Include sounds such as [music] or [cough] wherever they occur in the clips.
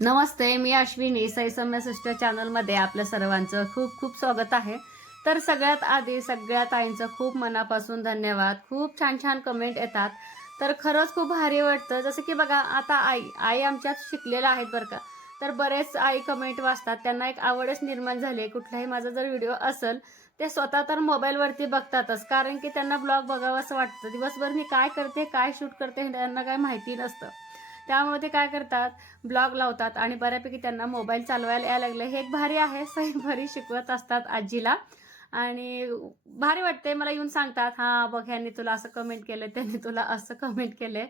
नमस्ते मी अश्विनी साई सौम्य सिस्टर चॅनलमध्ये आपल्या सर्वांचं खूप खूप स्वागत आहे. तर सगळ्यात आधी सगळ्या ताईंचं खूप मनापासून धन्यवाद. खूप छान छान कमेंट येतात. तर खरंच खूप भारी वाटतं. जसं की बघा आता आई आई आमच्यात शिकलेल्या आहेत बरं का. तर बरेच आई कमेंट वाचतात. त्यांना एक आवडच निर्माण झाली आहे कुठलाही माझा जर व्हिडिओ असेल ते स्वतः तर मोबाईलवरती बघतातच. कारण की त्यांना ब्लॉग बघावं असं वाटतं. दिवसभर मी काय करते काय शूट करते त्यांना काय माहिती नसतं. त्यामुळे ते काय करतात? ब्लॉग लावतात आणि बऱ्यापैकी त्यांना मोबाईल चालवायला यायला लागलं. हे एक भारी आहे सही भारी शिकवत असतात आजीला. आणि भारी वाटते मला येऊन सांगतात हां बघ ह्यांनी तुला असं कमेंट केलं त्यांनी तुला असं कमेंट केले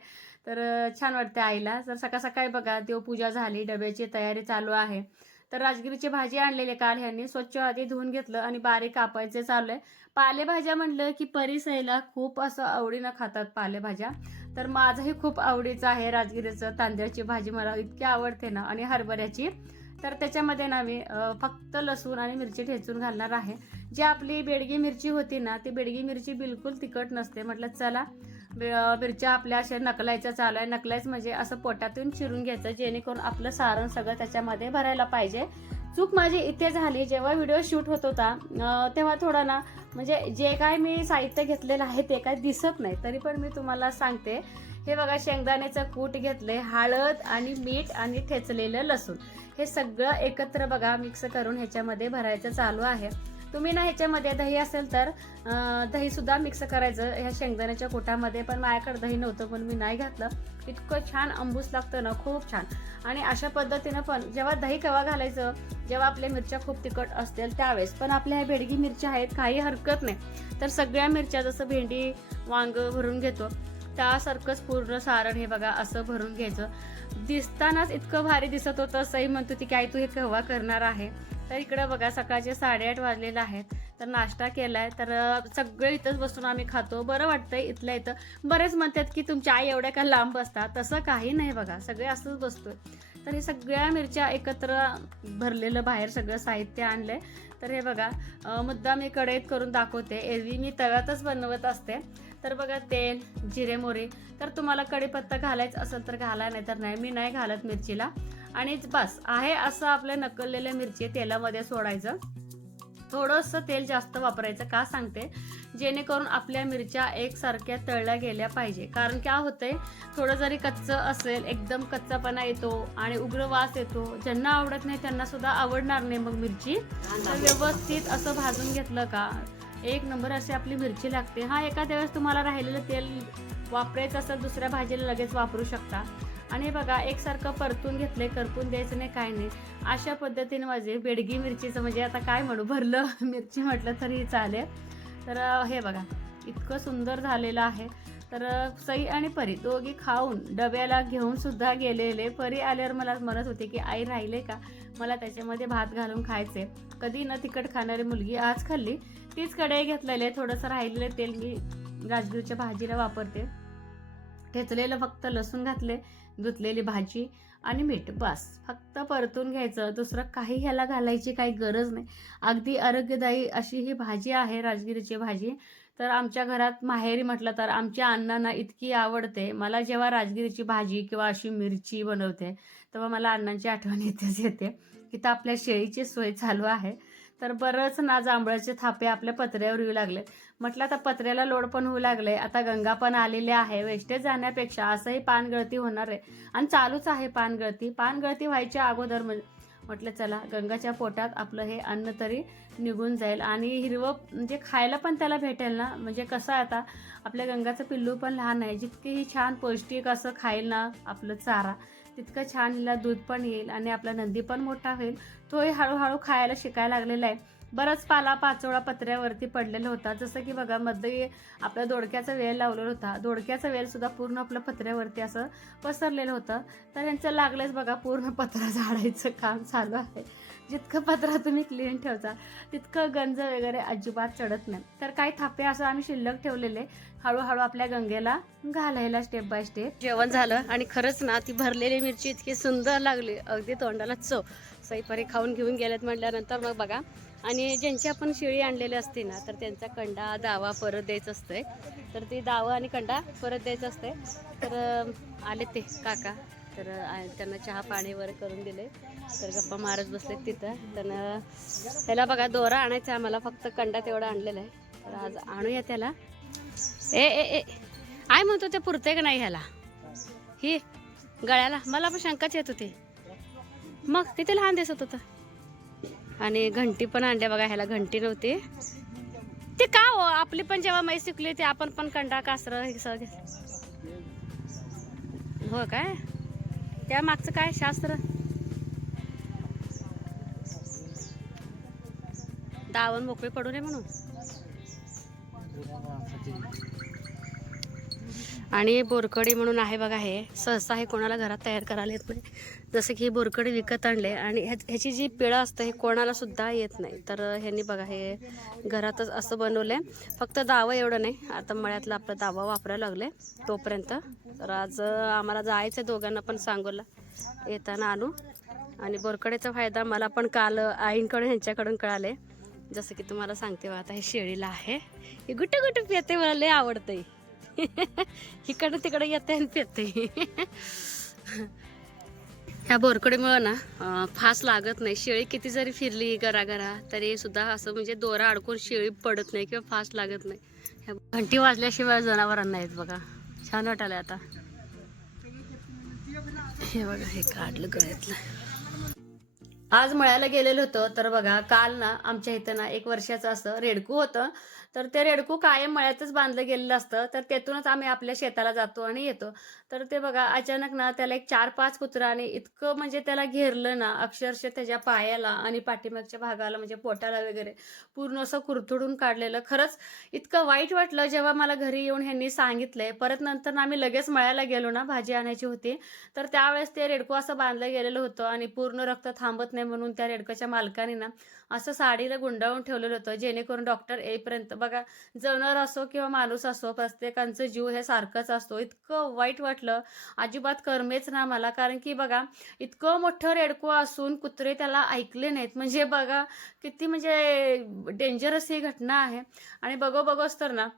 तर छान वाटते आईला. तर सकाळ सकाळी बघा देवपूजा झाली डब्याची तयारी चालू आहे. तर राजगिरीची भाजी आणलेली काल ह्यांनी स्वच्छ आधी धुवून घेतलं आणि बारीक कापायचे चालू आहे. पालेभाज्या म्हणलं की परिसईला खूप असं आवडीनं खातात पालेभाज्या. तर माझंही खूप आवडीचं आहे राजगिरीचं तांदळाची भाजी मला इतकी आवडते ना आणि हरभऱ्याची. तर त्याच्यामध्ये ना मी फक्त लसूण आणि मिरची ठेचून घालणार आहे. जी आपली बेडगी मिरची होती ना ती बेडगी मिरची बिलकुल तिखट नसते. म्हटलं चला मिरच्या आपल्या अशा नकलायच्या चालू आहे. नकलायच म्हणजे असं पोटातून चिरून घ्यायचं जेणेकरून आपलं सारण सगळं त्याच्यामध्ये भरायला पाहिजे. चूक माझी इथे झाली. जेव्हा व्हिडिओ शूट होत होता तेव्हा थोडा ना म्हणजे जे काय मी साहित्य घेतलेलं आहे ते काय दिसत नाही. तरी पण मी तुम्हाला सांगते हे बघा शेंगदाण्याचं कूट घेतले हळद आणि मीठ आणि ठेचलेलं लसूण. हे सगळं एकत्र बघा मिक्स करून ह्याच्यामध्ये भरायचं चालू आहे. तुम्ही ना ह्याच्यामध्ये दही असेल तर दहीसुद्धा मिक्स करायचं ह्या शेंगदाण्याच्या कोटामध्ये. पण माझ्याकडे दही नव्हतं पण मी नाही घातलं. इतकं छान अंबूस लागतं ना खूप छान. आणि अशा पद्धतीनं पण जेव्हा दही केव्हा घालायचं जेव्हा आपल्या मिरच्या खूप तिखट असतील त्यावेळेस. पण आपल्या ह्या भेडगी मिरच्या आहेत काही हरकत नाही. तर सगळ्या मिरच्या जसं भेंडी वांग भरून घेतो त्यासारखंच पूर्ण सारण हे बघा असं भरून घ्यायचं. दिसतानाच इतकं भारी दिसत होतं सई म्हणतो ती काय तू हे केव्हा करणार आहे? तर इकडं बघा सकाळचे साडेआठ वाजलेले आहेत. तर नाश्ता केलाय. तर सगळे इथंच बसून आम्ही खातो. बरं वाटतंय इथल्या इथं. बरेच म्हणतात की तुमच्या आई एवढ्या का लांब बसतात? तसं काही नाही बघा. सगळे असंच बसतोय. तर हे सगळ्या मिरच्या एकत्र भरलेलं बाहेर सगळं साहित्य आणलंय. तर हे बघा मुद्दा मी कढईत करून दाखवते. एरवी मी तव्यातच बनवत असते. तर बघा तेल जिरे मोरी तर तुम्हाला कढीपत्ता घालायचं असेल तर घाला नाही तर नाही. मी नाही घालत मिरचीला. आणि बस आहे असं आपल्या नकललेल्या मिरची तेलामध्ये सोडायचं. थोडंसं तेल जास्त वापरायचं का सांगते? जेणेकरून आपल्या मिरच्या एकसारख्या तळल्या गेल्या पाहिजे. कारण काय होतंय थोडं जरी कच्चं असेल एकदम कच्चापणा येतो आणि उग्र वास येतो ज्यांना आवडत नाही त्यांना सुद्धा आवडणार नाही मग मिरची. तर व्यवस्थित असं भाजून घेतलं का? एक नंबर अशी आपली मिरची लागते. हा एखाद्या वेळेस तुम्हाला राहिलेलं तेल वापरायचं असेल दुसऱ्या भाजीला लगेच वापरू शकता. आणि हे बघा एकसारखं परतून घेतलंय करपून द्यायचं नाही काय नाही. अशा पद्धतीने माझे बेडगी मिरचीचं म्हणजे आता काय म्हणू भरलं [laughs] मिरची म्हटलं तरी चालेल. तर हे बघा इतकं सुंदर झालेलं आहे. तर सई आणि परी दोघी खाऊन डब्याला घेऊन सुद्धा गेलेले. परी आल्यावर मला म्हणत होते की आई राहिले का? मला त्याच्यामध्ये भात घालून खायचे. कधी न तिखट खाणारी मुलगी आज खाल्ली. तीच कढई घेतलेले. थोडंसं राहिलेलं तेल मी राजगिरीच्या भाजीला वापरते. ठेचलेलं फक्त लसूण घातले धुतलेली भाजी आणि मीठ बस. फक्त परतून घ्यायचं. दुसरं काही ह्याला घालायची काही गरज नाही. अगदी आरोग्यदायी अशी ही भाजी आहे राजगिरीची भाजी. तर आमच्या घरात माहेरी म्हटलं तर आमच्या अण्णांना इतकी आवडते. मला जेव्हा राजगिरीची भाजी किंवा अशी मिरची बनवते तेव्हा मला अण्णांची आठवण येतेच येते इथं आपल्या शेळीची सोय चालू आहे. तर बरंच ना जांभळाचे थापे आपल्या पत्र्यावर येऊ लागले. म्हटलं आता पत्र्याला लोड पण होऊ लागले. आता गंगा पण आलेली आहे. वेस्टेज जाण्यापेक्षा असंही पानगळती होणार आहे. आणि चालूच आहे पानगळती. पानगळती व्हायच्या अगोदर म्हण- म्हटलं चला गंगाच्या पोटात आपलं हे अन्न तरी निघून जाईल. आणि हिरवं म्हणजे खायला पण त्याला भेटेल ना. म्हणजे कसं आता आपल्या गंगाचं पिल्लू पण लहान आहे. जितकीही छान पौष्टिक असं खाईल ना आपलं चारा तितकं छान हिला दूध पण येईल आणि आपला नंदी पण मोठा होईल. तोही हळूहळू खायला शिकायला लागलेला आहे. बराच पाला पाचोळा पत्र्यावरती पडलेला होता. जसं की बघा मध्ये आपल्या दोडक्याचा वेळ लावलेला होता. दोडक्याचा वेळ सुद्धा पूर्ण आपल्या पत्र्यावरती असं पसरलेलं होतं. तर यांचं लागलंच बघा पूर्ण पत्रा झाडायचं काम चालू आहे. जितकं पत्रा तुम्ही क्लीन ठेवता तितकं गंज वगैरे अजिबात चढत नाही. तर काही थापे असं आम्ही शिल्लक ठेवलेले. हळूहळू आपल्या गंगेला घालायला स्टेप बाय स्टेप जेवण झालं आणि खरंच ना ती भरलेली मिरची इतकी सुंदर लागली. अगदी तोंडाला चव. सईपारी खाऊन घेऊन गेलेत म्हटल्यानंतर मग बघा आणि ज्यांची आपण शेळी आणलेली असते ना तर त्यांचा कंडा दावा परत द्यायचा असतंय. तर ती दावा आणि कंडा परत द्यायचा असतंय. तर आले ते काका. तर त्यांना चहा पाणी वगैरे करून दिले. तर गप्पा मारत बसलेत तिथं. त्यानं त्याला बघा दोरा आणायचा आहे आम्हाला. फक्त कंडा तेवढा आणलेला आहे. तर आज आणूया त्याला. ए ए ए आय म्हणतो ते पुरते का नाही ह्याला? ही गळ्याला. मला पण शंकाच येत होती. मग तिथे लहान दिसत होतं? आणि घंटी पण आणल्या बघा ह्याला घंटी नव्हती. ते का हो? आपली पण जेव्हा मै शिकली ते आपण पण कंडा कासर हे सगळं हो काय? त्या मागचं काय? शास्त्र? दावण मोकळी पडू नये म्हणून. आणि बोरकडी म्हणून आहे बघा हे. सहसा हे कोणाला घरात तयार करायला येत नाही. जसं की बोरकडी विकत आणले आणि ह्या ह्याची जी पिळं असतं हे कोणाला सुद्धा येत नाही. तर ह्यांनी बघा हे घरातच असं बनवलंय. फक्त दावं एवढं नाही. आता मळ्यातलं आपलं दावा वापरायला लागले तोपर्यंत. तर आज आम्हाला जायचं आहे दोघांना पण सांगोला. येताना आणू आणि बोरकडेचा फायदा मला पण काल आईंकडून ह्यांच्याकडून कळाले जसं की तुम्हाला सांगते बघा आता हे शेळीला आहे. हे गुट्ट गुट्ट पिते मला लय आवडतंय. इकडं तिकडं येते आणि पेते ह्या बोरकडीमुळं ना फास्ट फास लागत नाही. शेळी किती जरी फिरली गरागरा तरी सुद्धा असं म्हणजे दोरा अडकून शेळी पडत नाही किंवा फास लागत नाही. ह्या घंटी वाजल्याशिवाय जनावरांना येत बघा. छान वाटायला आता. हे बघा हे काढलं गळ्यातलं. आज मळायला गेलेलं होतं तर बघा काल ना आमच्या इथं ना एक वर्षाचं असं रेडकू होतं. तर ते रेडकू कायम मळ्यातच बांधलं गेलेलं असतं. तर तेथूनच आम्ही आपल्या शेताला जातो आणि येतो. तर ते बघा अचानक ना त्याला एक चार पाच कुत्र्याने इतकं म्हणजे त्याला घेरलं ना अक्षरशः त्याच्या पायाला आणि पाठीमागच्या भागाला म्हणजे पोटाला वगैरे पूर्ण असं कुरतडून काढलेलं. खरंच इतकं वाईट वाटलं जेव्हा मला घरी येऊन ह्यांनी सांगितलंय. परत नंतर ना आम्ही लगेच मळ्याला गेलो ना भाजी आणायची होती. तर त्यावेळेस ते रेडकू असं बांधलं गेलेलं होतं आणि पूर्ण रक्त थांबत नाही म्हणून त्या रेडकाच्या मालकाने ना असं साडीला गुंडाळून ठेवलेलं होतं जेणेकरून डॉक्टर येईपर्यंत बघा जनावर असो किंवा माणूस असो प्रत्येकांचं जीव हे सारखंच असतो. इतकं वाईट वाटलं. अजिबात करमेच ना मला कारण की बघा इतकं मोठं रेडको असून कुत्रे त्याला ऐकले नाहीत. म्हणजे बघा किती म्हणजे डेंजरस ही घटना आहे. आणि बघो बघोच तर ना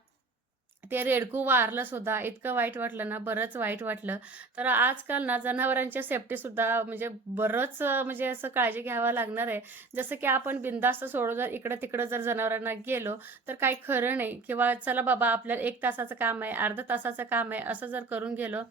ते रेडकू वारलं सुद्धा इतकं वाईट वाटलं ना बरंच वाईट वाटलं. तर आजकाल ना जनावरांच्या सेफ्टी सुद्धा म्हणजे बरंच म्हणजे असं काळजी घ्यावं लागणार आहे. जसं की आपण बिंदास्त सोडून जर इकडं तिकडं जर जनावरांना गेलो तर काही खरं नाही. किंवा चला बाबा आपल्याला एक तासाचं काम आहे अर्धा तासाचं काम आहे असं जर करून गेलो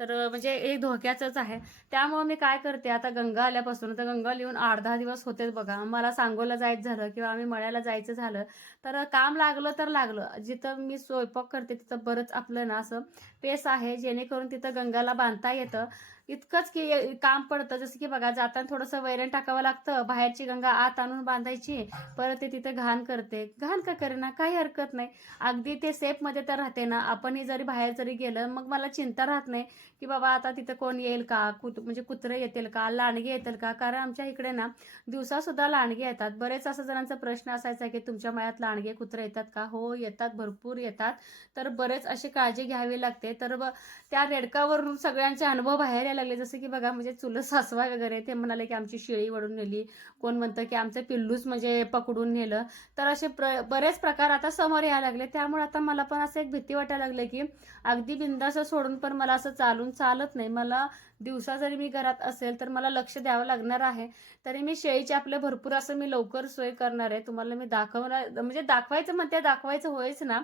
तर म्हणजे एक धोक्याचंच आहे. त्यामुळं मी काय करते आता गंगा आल्यापासून तर गंगा लिहून आठ दहा दिवस होतेच बघा. मला सांगोला जायचं झालं किंवा आम्ही मळ्याला जायचं झालं तर काम लागलं तर लागलं. जिथं मी स्वयंपाक करते तिथं बरंच आपलं ना असं पेस आहे जेणेकरून तिथं गंगाला बांधता येतं. इतकंच की काम पडतं. जसं की बघा जाताना थोडंसं वैरण टाकावं लागतं. बाहेरची गंगा आत आणून बांधायची. परत ते तिथं घाण करते. घाण का करेना? काही हरकत नाही. अगदी ते सेफमध्ये तर राहते ना. आपणही जरी बाहेर जरी गेलं मग मला चिंता राहत नाही की बाबा आता तिथं कोण येईल का? कुत म्हणजे कुत्रे येतील का? लांडगे येतील का? कारण आमच्या इकडे ना दिवसासुद्धा लांडगे येतात. बरेच असं जणांचा प्रश्न असायचा की तुमच्या मळ्यात लांडगे कुत्रे येतात का? हो येतात. भरपूर येतात. तर बरेच अशी काळजी घ्यावी लागते. तर त्या रेडकावरून सगळ्यांचे अनुभव बाहेर यायला लागले जसं की बघा म्हणजे चुलं सासवा वगैरे ते म्हणाले की आमची शेळी वडून नेली. कोण म्हणतं की आमचं पिल्लूच म्हणजे पकडून नेलं. तर असे प्र बरेच प्रकार आता समोर यायला लागले. त्यामुळे आता मला पण असं एक भीती वाटायला लागले की अगदी बिंदास सोडून पण मला असं चालून चालत नाही. मला दिवसा जरी मी घरात असेल तर मला लक्ष द्यावं लागणार आहे. तरी मी शेळीचे आपले भरपूर असं मी लवकर सोय करणार आहे. तुम्हाला मी दाखवणार म्हणजे दाखवायचं म्हणते दाखवायचं होयच ना.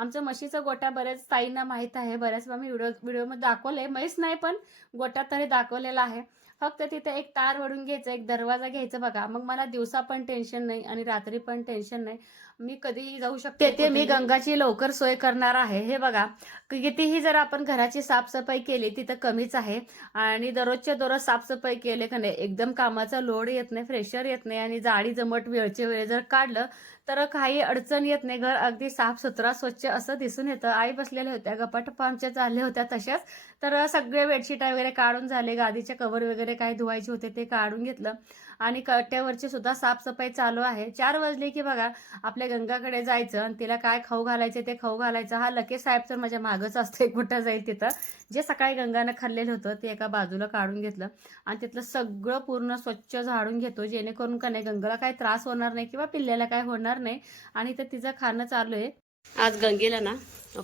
आमचं म्हशीचा गोटा बऱ्याच ताईंना माहीत आहे बऱ्याच वेळा मी व्हिडिओ व्हिडिओमध्ये दाखवले म्हैस नाही पण गोटा तरी दाखवलेला आहे. फक्त तिथे एक तार वडून घ्यायचं एक दरवाजा घ्यायचा बघा. मग मला दिवसा पण टेन्शन नाही आणि रात्री पण टेन्शन नाही. मी कधीही जाऊ शकते ते मी गंगाची लवकर सोय करणार आहे. हे बघा कितीही जर आपण घराची साफसफाई केली तिथं कमीच आहे. आणि दररोजच्या दररोज साफसफाई केले का नाही एकदम कामाचा लोड येत नाही फ्रेशर येत नाही आणि जाडी जमट वेळचे वेळ जर काढलं तर काही अडचण येत नाही. घर अगदी साफसुथरा स्वच्छ असं दिसून येतं. आई बसलेल्या होत्या. गप्पाटप्पा आमच्या चालल्या होत्या तशाच. तर सगळे बेडशीट वगैरे काढून झाले. गादीचे कवर वगैरे काही धुवायचे होते ते काढून घेतलं. आणि कट्ट्यावरची सुद्धा साफसफाई चालू आहे. चार वाजले की बघा आपल्या गंगाकडे जायचं आणि तिला काय खाऊ घालायचे ते खाऊ घालायचं. हा लके साहेब तर माझ्या मागच असते कुठं जाईल तिथं. जे सकाळी गंगानं खाल्लेलं होतं ते एका बाजूला काढून घेतलं आणि तिथलं सगळं पूर्ण स्वच्छ झाडून घेतो जेणेकरून का नाही गंगाला काही त्रास होणार नाही किंवा पिल्ल्याला काय होणार नाही. आणि तर तिचं खाणं चालू आहे. आज गंगेला ना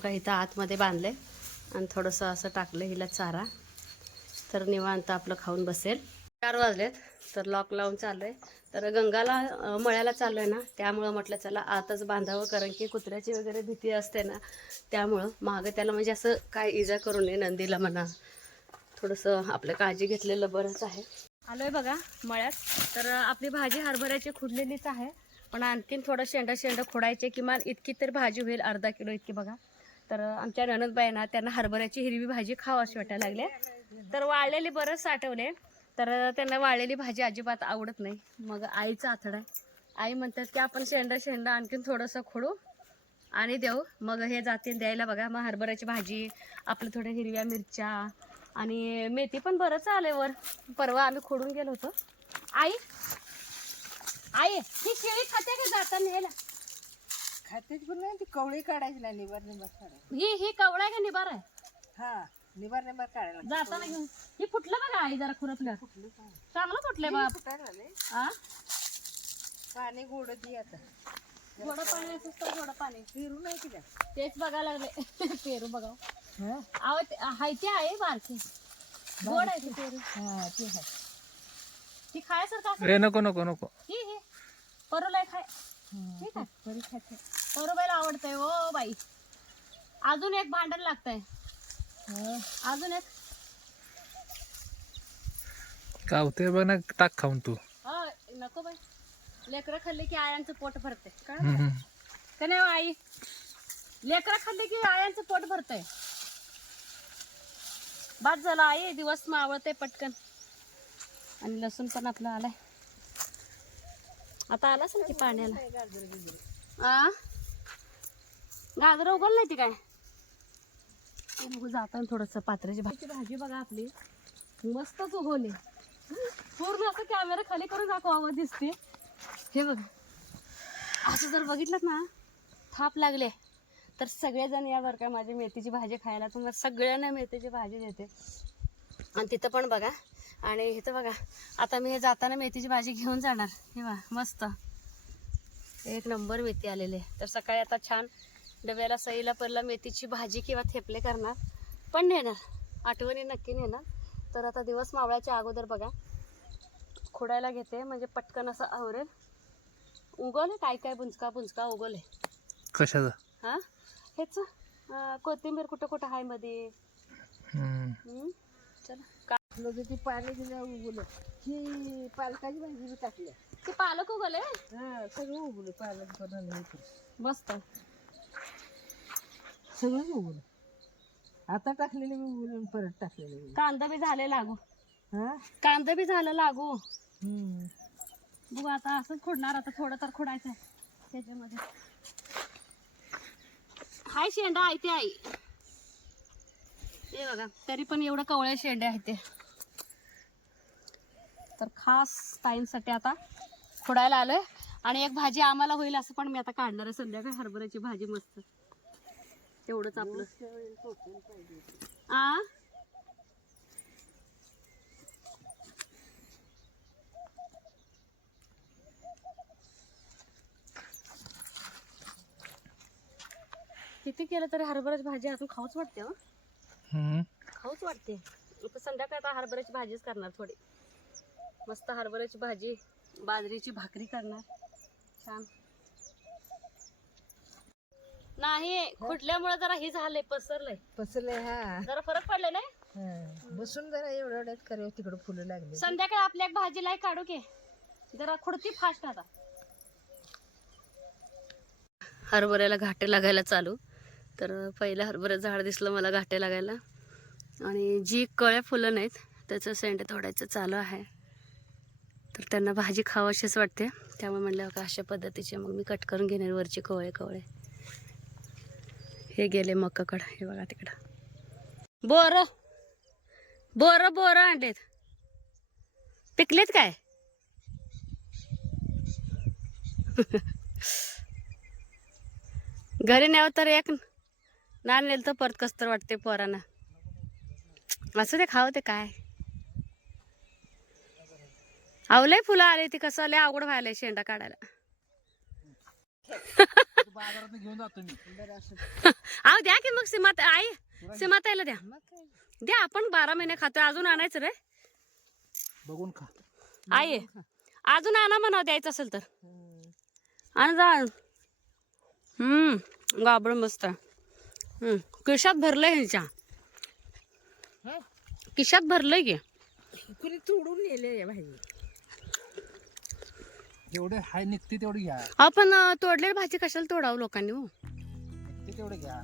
का इथं आतमध्ये बांधले आणि थोडंसं असं टाकलं हिला चारा. तर निवांत आपलं खाऊन बसेल. चार वाजलेत तर लॉक लावून चालू आहे तर गंगाला मळ्याला चालू आहे ना त्यामुळं म्हटलं चला आताच बांधावं कारण की कुत्र्याची वगैरे भीती असते ना त्यामुळं मागं त्याला म्हणजे असं काय इजा करू नये नंदीला म्हणा. थोडंसं आपलं काळजी घेतलेलं बरंच आहे. आलोय बघा मळ्यात. तर आपली भाजी हरभऱ्याची खुडलेलीच आहे. पण आणखीन थोडं शेंडा शेंडा खोडायचे किमान इतकी तर भाजी होईल अर्धा किलो इतकी बघा. तर आमच्या ननदबाई ना त्यांना हरभऱ्याची हिरवी भाजी खावा अशी वाटायला लागली. तर वाळलेली बरंच साठवले. तर त्यांना वाळलेली भाजी अजिबात आवडत नाही. मग आईचा आथडा आहे. आई म्हणतात की आपण शेंडा शेंडा आणखीन थोडंसं खोडू आणि देऊ. मग हे जातील द्यायला बघा. मग हरभऱ्याची भाजी आपल्या थोड्या हिरव्या मिरच्या आणि मेथी पण बरंच आले वर. परवा आम्ही खोडून गेलो होतो. आई आई ही शेळी खाते का जाताना ह्याला खातेच पण नाही ती कवळी काढायची ना निबार निबार काढायची. ही ही कवडा आहे का निबार आहे? हा. काढायला जाताना घेऊन. ही फुटलं बघा आई जरा खुरपलं. चांगलं फुटलंय बाप. फुटायला आ? पाणी गोड दी आता. थोडं पाणी तर थोडं पाणी. फिरू नाही की तेच बघायला लागले. [laughs] पेरू बघा. हा? अहो ते- हाय ते आहे बारकी. गोड आहे ते पेरू. हा ते आहे. ती खायसारखं असं ए नको नको नको. ही ही. परूला खाय. ठीक आहे. बरी खाते. परूबाईला आवडतंय ओ बाई. अजून एक भांडण लागतंय. हा अजून एक. कावते बघ ना टाक खाऊन तू. अ, नको बाई. लेकरं खाल्ले की आयांचं पोट भरते हम्म. का नाही हो आई? लेकरं खाल्ले की आयांचं पोट भरतंय. बाद झाला आई दिवस मावळते पटकन. आणि लसूण पण आपलं आलाय. आता आलाच ना की पाण्याला? आ? गाजर उगल नाही ती काय? ते बघू जाताना थोडस पात्राची भाजी. भाजी बघा आपली. मस्तच उगवली. पूर्ण असं कॅमेरा खाली करून दाखवावं दिसते. हे बघ. असं जर बघितलं ना थाप लागले. तर सगळेजण या बरं का माझी मेथीची भाजी खायला तुम्हाला सगळ्यांना मेथीची भाजी देते. आणि तिथं पण बघा. आणि इथं बघा. आता मी हे जाताना मेथीची भाजी घेऊन जाणार. हे बघा मस्त. एक नंबर मेथी आलेली आहे. तर सकाळी आता छान डब्याला सईला परला मेथीची भाजी किंवा थेपले करणार. पण नेणार. आठवणी नक्की नेणार. तर आता दिवस मावळ्याच्या अगोदर बघा. खोडायला घेते म्हणजे पटकन असं आवरेल. उगवले काय काय बुंचका बुंचका उगवले कशाचा? हा? हेच कोथिंबीर कुठं कुठं आहे मध्ये चला. का लगे ती पाणी दिल्या उगवलं. ही पालकाची भाजी टाकली. ते पालक उगवले हा सगळं उगवलं. पालक बनवलं हे. मस्त. सगळंच उगवलं आता टाकलेले बी उगवलं परत टाकलेले बी कांदा बी झाले लागू. हा? कांदा बी झालं लागू. हम्म. बघू आता असंच खोडणार आता थोडं तर खोडायचं आहे त्याच्यामध्ये. हाय शेंडा आहे ते आई. ते बघा तरी पण एवढं कवळे शेंडे आहेत ते. तर खास टाईमसाठी आता खोडायला आलोय. आणि एक भाजी आम्हाला होईल असं पण मी आता काढणार आहे संध्याकाळी. हरभऱ्याची भाजी मस्त. तेवढंच आपलं. आ? किती केलं तरी हरभऱ्याची भाजी आपण खाऊच वाटते हो? हम्म. खाऊच वाटते. आता संध्याकाळी आता हरभऱ्याची भाजीच करणार थोडी. मस्त हरभऱ्याची भाजी बाजरीची भाकरी करणार. छान. नाही खुटल्यामुळे जरा हे झालंय पसरलंय. पसरले हा. जरा फरक पडलाय हा. बसून जरा एवढ्या एवढ्यात करावं तिकडं फुलं लागले. संध्याकाळी आपल्या एक भाजीला एक काढू की. जरा खुडती फास्ट आता. हरभऱ्याला घाटे लागायला चालू. तर पहिलं हरभऱ्या झाड दिसलं मला घाटे लागायला. आणि जी कळ्या फुलं नाहीत त्याचं शेंडे तोडायचं चालू आहे. तर त्यांना भाजी खावाशीच वाटते. त्यामुळे म्हणलं का अशा पद्धतीचे मग मी कट करून घेणार वरचे कवळे कवळे हे गेले मक्काकडं हे बघा तिकडं. बोर. बोर बोरं आणलेत. पिकलेत काय? [laughs] घरी न्यावं तर एक ना तर परत कसं तर वाटते पोरांना. असं ते खावं ते काय. आवलंय फुलं आले ती कसं लय अवघड व्हायला शेंडा काढायला. [laughs] बाजारात घेऊन जातो मी. बरं असं. [laughs] आव द्या की मग सीमात आई सीमाताईला द्या. मग काय? दे आपण बारा महिने खातोय अजून आणायचं रे. बघून खा. आहे अजून आणा म्हणा द्यायचं असेल तर. हं. आण जा. हम्म गाबड मस्त. किशात भरलंय ह्याच्या. हं? किशात भरलंय की. कुणी तोडून नेले भाजी जेवढे हाय निघते तेवढे घ्या. आपण अं, तोडलेली भाजी कशाला तोडावं लोकांनी हो? निघते तेवढे घ्या.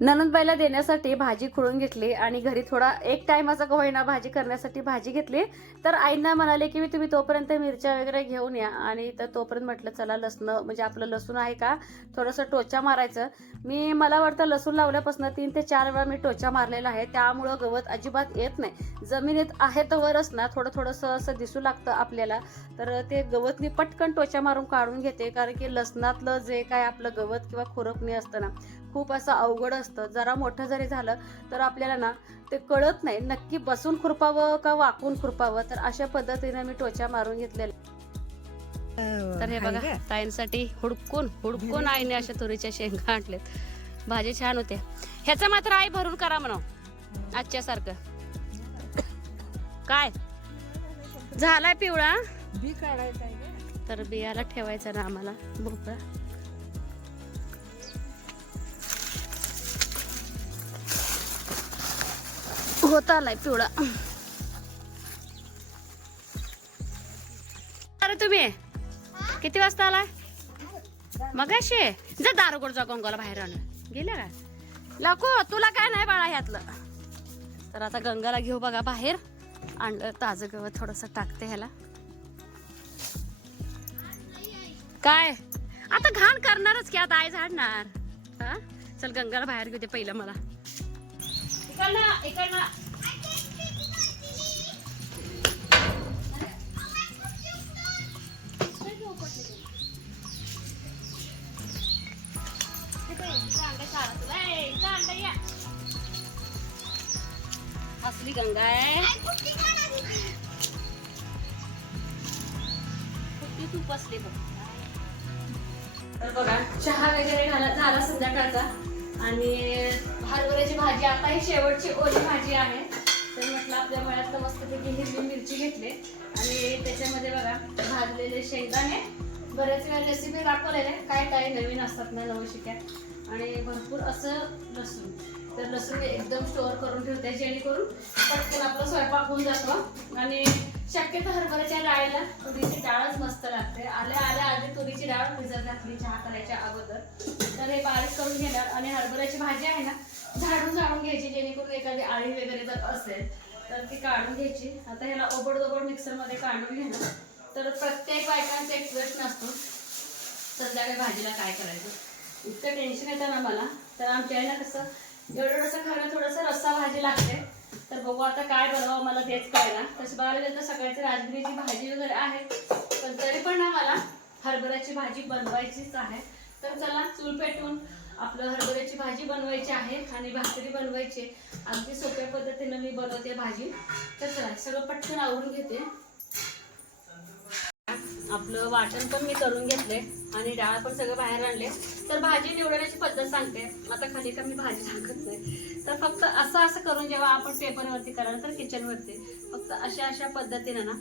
ननंदबाईला देण्यासाठी भाजी खुळून घेतली आणि घरी थोडा एक टायमाचा का होईना भाजी करण्यासाठी भाजी घेतली. तर आईंना म्हणाले की मी तुम्ही तोपर्यंत मिरच्या वगैरे घेऊन या. आणि तर तोपर्यंत म्हटलं चला लसण म्हणजे आपलं लसूण आहे का? थोडंसं टोचा मारायचं. मी मला वाटतं लसूण लावल्यापासून तीन ते चार वेळा मी टोचा मारलेला आहे. त्यामुळं गवत अजिबात येत नाही. जमिनीत आहे तर वरच ना थोडं थोडंसं असं दिसू लागतं आपल्याला. तर ते गवत मी पटकन टोचा मारून काढून घेते कारण की लसणातलं जे काय आपलं गवत किंवा खुरपणी असतं ना खूप असं अवघड असतं. जरा मोठं जरी झालं तर आपल्याला ना ते कळत नाही. नक्की बसून खुरपावं का वाकून खुरपावं? तर अशा पद्धतीने मी टोचा मारून घेतलेला तर हे बघा ताईंसाठी हुडकून हुडकून आईने अशा तुरीच्या शेंगा आणलेत भाजी छान होते ह्याचं मात्र आई भरून करा म्हणा आजच्या सारखं काय? झालाय पिवळा? बी काढायचं? तर बियाला ठेवायचा ना आम्हाला. भोपळा. होत आलाय पिवळा. अरे तुम्ही किती वाजता आलाय? मग जा दारोगड जा गंगाला बाहेर आणलं गेल्या का? लको तुला काय नाही बाळा ह्यातलं. तर आता गंगाला घेऊ बघा बाहेर. आणलं ताजं गवत थोडस टाकते ह्याला. काय? आता घाण करणारच की आता आई झाडणार. हा? चल गंगाला बाहेर घेऊ दे पहिलं मला. इकडनं इकडनं असली गंगा आहे. कुठली तूप असली बघ. तर बघा चहा वगैरे घाला झाला संध्याकाळचा. आणि हरभऱ्याची भाजी आता ही शेवटची ओली भाजी आहे. तर म्हटलं आपल्या मळ्यातलं मस्तपैकी हिरवी मिरची घेतली. आणि त्याच्यामध्ये बघा भाजलेले शेंगदाणे. बऱ्याच वेळा रेसिपी दाखवलेले काय काय नवीन असतात ना नवशिक्या. आणि भरपूर असं लसूण. तर लसूण एकदम स्टोअर करून ठेवते जेणेकरून पटकन आपला स्वयंपाक होऊन जातो. आणि शक्यतो हरभऱ्याच्या डाळीला तुरीची डाळच मस्त लागते. आल्या आल्या आधी तुरीची डाळ भिजत घातली चहा करायच्या अगोदर. तर हे बारीक करून घेणार आणि हरभऱ्याची भाजी आहे ना झाडून झाडून घ्यायची जेणेकरून एखादी आळी वगैरे जर असेल तर ती काढून घ्यायची. आता ह्याला ओबडदोबड मिक्सरमध्ये काढून घेणार. तर प्रत्येक बायकांचा एक प्रश्न असतो संध्याकाळी भाजीला काय करायचं? इतकं टेन्शन येतं ना मला. तर आमच्या आईला कसं एवढं एवढंसं खाणं थोडंसं रस्सा भाजी लागते. तर बघू आता काय बनवावं मला तेच कळेना. तसं बघायला गेलं तर सकाळची राजगिरीची भाजी वगैरे आहे. पण तरी पण ना मला हरभऱ्याची भाजी बनवायचीच आहे. तर चला चूल पेटून आपलं हरभऱ्याची भाजी बनवायची आहे आणि भाकरी बनवायची अगदी सोप्या पद्धतीनं मी बनवते भाजी. तर चला सगळं पटकन आवरून घेते. आपलं वाटण पण मी करून घेतले आणि डाळ पण सगळं बाहेर आणले तर भाजी निवडण्याची पद्धत सांगते. आता खाली का मी भाजी टाकत नाही. तर फक्त असं असं करून जेव्हा आपण पेपरवरती कराल तर किचनवरती फक्त अशा अशा पद्धतीनं ना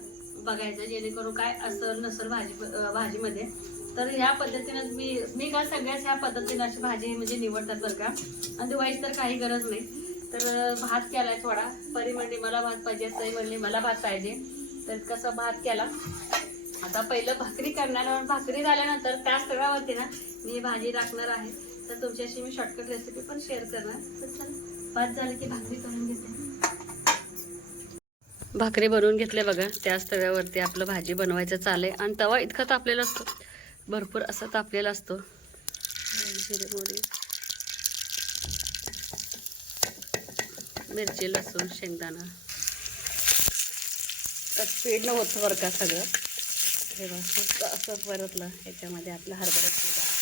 बघायचं जेणेकरून काय असं नसल भाजी भाजीमध्ये. तर ह्या पद्धतीनं मी मी का सगळ्याच ह्या पद्धतीनं अशी भाजी म्हणजे निवडतात बरं का. आणि दिवाळीची तर काही गरज नाही. तर भात केला थोडा. परी म्हणली मला भात पाहिजे. सई म्हणली मला भात पाहिजे. तर कसं भात केला. आता पहिलं भाकरी करणार आणि भाकरी झाल्यानंतर त्याच तव्यावरती ना मी भाजी टाकणार आहे. तर तुमच्याशी मी शॉर्टकट रेसिपी पण शेअर करणार. तर चला भात झालं की भाकरी करून घेते. भाकरी बनवून घेतले बघा. त्याच तव्यावरती आपलं भाजी बनवायचं चालय आणि तवा इतका तापलेला असतो. भरपूर असा तापलेला असतो. मिरची लसूण शेंगदाणा. स्पीडनं होतं बरं का सगळं? हे बघा असं परतलं. ह्याच्यामध्ये आपलं हरभऱ्याची डाळ.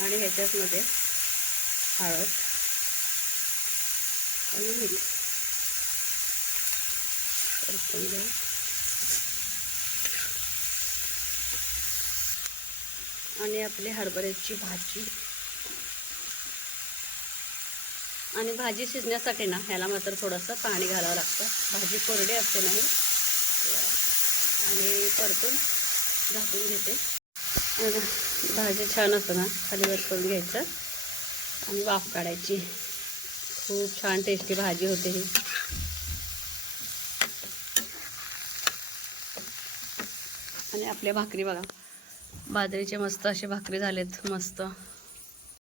आणि ह्याच्यामध्ये हळद आणि मीठ. परतून घेऊ आणि आपली हरभऱ्याची भाजी. आणि भाजी शिजण्यासाठी ना ह्याला मात्र थोडंसं पाणी घालावं लागतं. भाजी कोरडी असते नाही आणि परतून झाकून घेते. भाजी छान असतं ना खालीवर करून घ्यायचं. आणि वाफ काढायची. खूप छान टेस्टी भाजी होते ही. आणि आपल्या भाकरी बघा. बाजरीचे मस्त असे भाकरी झालेत मस्त.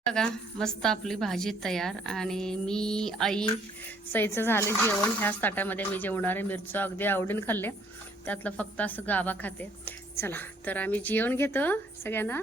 बघा मस्त आपली भाजी तयार आणि मी आई सईचं झाले जेवण. ह्याच ताटामध्ये मी जेवणारे मिरचं. अगदी आवडीन खाल्ले. त्यातलं फक्त असं गावा खाते. चला तर आम्ही जेवण घेतो सगळ्यांना.